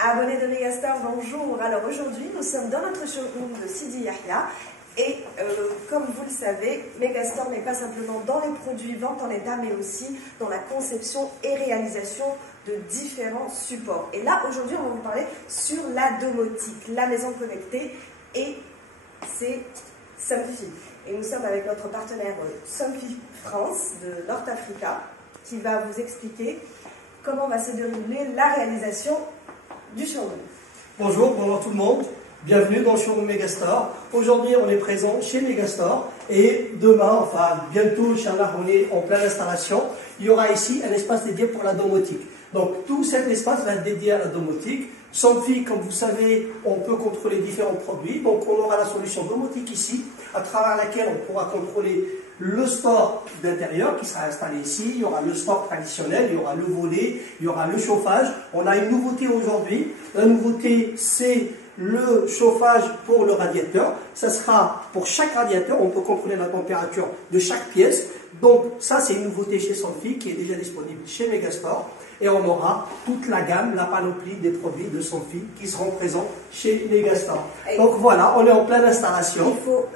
Abonnés de Megastar, bonjour. Alors aujourd'hui, nous sommes dans notre showroom de Sidi Yahia. Et comme vous le savez, Megastar n'est pas simplement dans les produits vente en état, mais aussi dans la conception et réalisation de différents supports. Et là, aujourd'hui, on va vous parler sur la domotique, la maison connectée, et c'est Somfy. Et nous sommes avec notre partenaire Somfy France de North Africa, qui va vous expliquer comment va se dérouler la réalisation du showroom. Bonjour tout le monde, bienvenue dans le showroom Megastar. Aujourd'hui on est présent chez Megastar et demain, enfin bientôt, Inch'Allah, on est en pleine installation. Il y aura ici un espace dédié pour la domotique. Donc tout cet espace va être dédié à la domotique. Somfy, comme vous savez, on peut contrôler différents produits. Donc on aura la solution domotique ici, à travers laquelle on pourra contrôler le store d'intérieur qui sera installé ici. Il y aura le store traditionnel, il y aura le volet, il y aura le chauffage. On a une nouveauté aujourd'hui. La nouveauté, c'est le chauffage pour le radiateur. Ça sera pour chaque radiateur, on peut contrôler la température de chaque pièce. Donc ça, c'est une nouveauté chez Somfy qui est déjà disponible chez Megastar. Et on aura toute la gamme, la panoplie des produits de Somfy qui seront présents chez Megastar. Donc voilà, on est en pleine installation. Il faut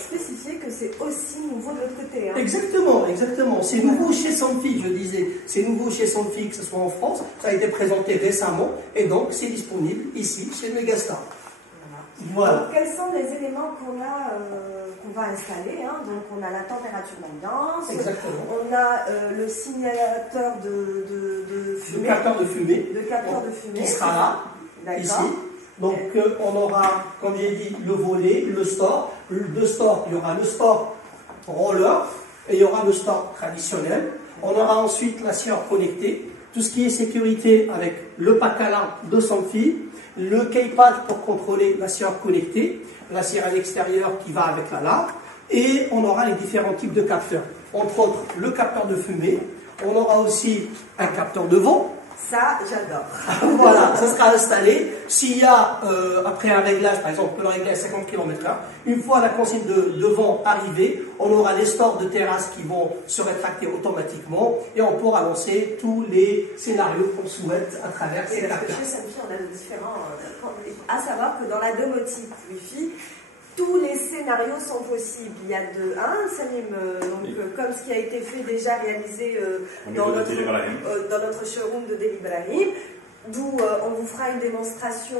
spécifier que c'est aussi nouveau de l'autre côté. Hein. Exactement. C'est nouveau chez Somfy, je disais. C'est nouveau chez Somfy, que ce soit en France. Ça a été présenté récemment et donc c'est disponible ici chez Megastar. Voilà. Donc, quels sont les éléments qu'on va installer, hein? Donc on a la température d'ambiance, on a le signalateur de fumée, le capteur de fumée qui sera là, ici. Donc on aura, comme j'ai dit, le volet, le store. Le store, il y aura le store roller et il y aura le store traditionnel. On aura ensuite la scieur connectée, tout ce qui est sécurité avec le pack à lampe de Somfy, le keypad pour contrôler la scieur connectée, la scieur à l'extérieur qui va avec la lampe, et on aura les différents types de capteurs. Entre autres, le capteur de fumée, on aura aussi un capteur de vent. Ça, j'adore. Voilà, ça sera installé. S'il y a, après un réglage, par exemple, on peut le régler à 50 km/h, une fois la consigne de vent arrivée, on aura les stores de terrasse qui vont se rétracter automatiquement et on pourra lancer tous les scénarios qu'on souhaite à travers ces capteurs. Chez Somfy, on a de différents... à savoir que dans la domotique Wi-Fi, tous les scénarios sont possibles. Il y a Salim, comme ce qui a été fait déjà réalisé dans notre showroom de Del Ibrahim, d'où on vous fera une démonstration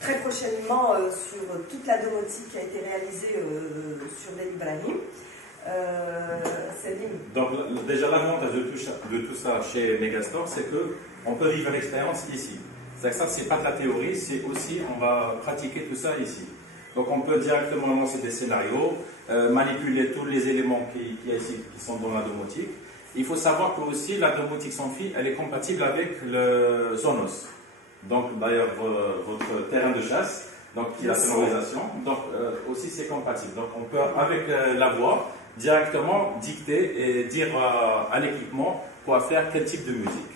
très prochainement sur toute la domotique qui a été réalisée sur Del Ibrahim. Salim. Donc déjà l'avantage de tout ça chez Megastar, c'est qu'on peut vivre l'expérience ici. C'est-à-dire que ça, c'est pas de la théorie, c'est aussi, on va pratiquer tout ça ici. Donc on peut directement lancer des scénarios, manipuler tous les éléments qui sont dans la domotique. Il faut savoir que aussi la domotique Somfy, elle est compatible avec le Sonos. Donc d'ailleurs votre terrain de chasse, donc qui est la sonorisation, donc aussi c'est compatible. Donc on peut avec la voix directement dicter et dire à l'équipement quoi faire, quel type de musique.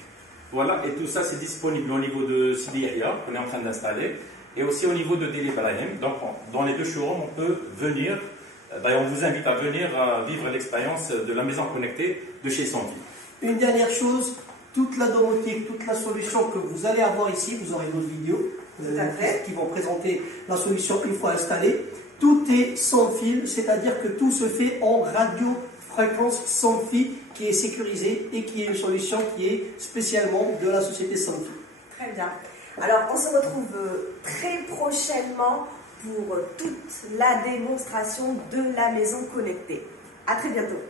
Voilà, et tout ça c'est disponible au niveau de Sidi Yahia, qu'on est en train d'installer. Et aussi au niveau de Del Ibrahim. Donc dans les deux showrooms, on peut venir, on vous invite à venir vivre l'expérience de la maison connectée de chez Somfy. Une dernière chose, toute la domotique, toute la solution que vous allez avoir ici, vous aurez d'autres vidéos qui vont présenter la solution une fois installée. Tout est sans fil, c'est-à-dire que tout se fait en radiofréquence sans fil qui est sécurisée et qui est une solution qui est spécialement de la société Somfy. Très bien. Alors, on se retrouve très prochainement pour toute la démonstration de la maison connectée. À très bientôt.